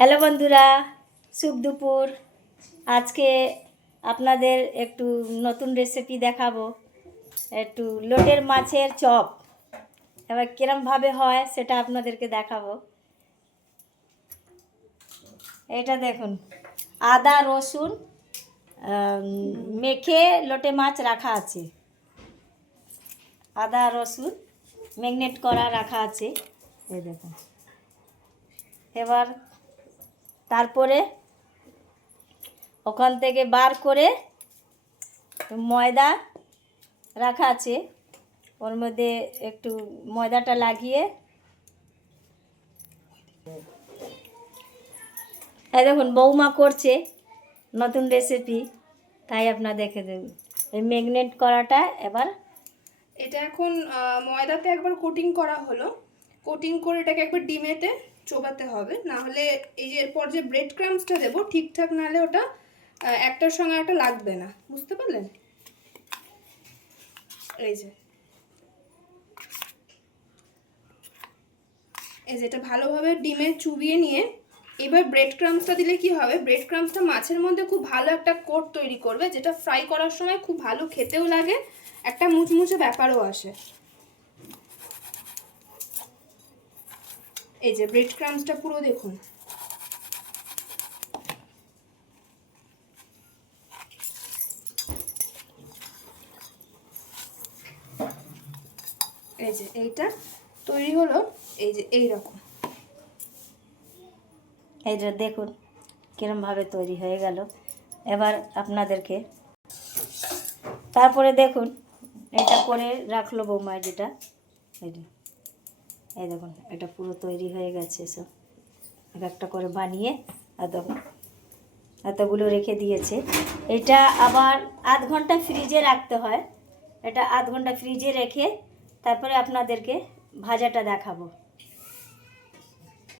Hello বন্ধুরা, শুভ দুপুর। আজকে আপনাদের একটু নতুন রেসিপি দেখাবো। একটু লোটের মাছের চপ। এবার কিরমভাবে হয় সেটা আপনাদেরকে দেখাবো। এটা দেখুন, আদা, রসুন মেখে লোটে মাছ রাখা আছে। আদা, রসুন, ম্যাগনেট করা রাখা আছে। এই দেখুন। এবার তারপরে ওখান থেকে বার করে ময়দা রাখা আছে। ওর মধ্যে একটু ময়দাটা লাগিয়ে। এই দেখুন, বৌমা করছে নতুন রেসিপি তাই আপনার দেখে দেন এই ম্যাগনেট করাটা এবার এটা এখন ময়দাতে একবার কোটিং করা হলো। কোটিং করে এটাকে একবার ডিমেতে চোবাতে হবে। না হলে এই যে এরপর যে ব্রেড ক্রামসটা দেবো, ঠিকঠাক না হলে ওটা একটার সঙ্গে একটা লাগবে না। বুঝতে পারলেন? এই যে। এই যে এটা ভালোভাবে ডিমে চুবিয়ে নিয়ে, এবার ব্রেড ক্রামসটা দিলে কি হবে? ব্রেড ক্রামসটা মাছের মধ্যে খুব ভালো একটা কোট তৈরি করবে, যেটা ফ্রাই করার সময় খুব ভালো খেতেও লাগে, একটা মুচমুচে ব্যাপারও আসে। এই যে ব্রেড ক্রামসটা পুরো দেখুন। এই যে এইটা তৈরি হলো, এই যে এই রকম এইটা দেখুন কিরমভাবে তৈরি হয়ে গেল। এবার আপনাদেরকে তারপরে দেখুন, এটা করে রাখল বৌমা যেটা। এই যে। এই দেখুন, এটা পুরো তৈরি হয়ে গেছে সব। এক একটা করে বানিয়ে আর দেখুন, এতগুলো রেখে দিয়েছে। এটা আবার আধ ঘণ্টা ফ্রিজে রাখতে হয়। এটা আধ ঘণ্টা ফ্রিজে রেখে তারপরে আপনাদেরকে ভাজাটা দেখাবো।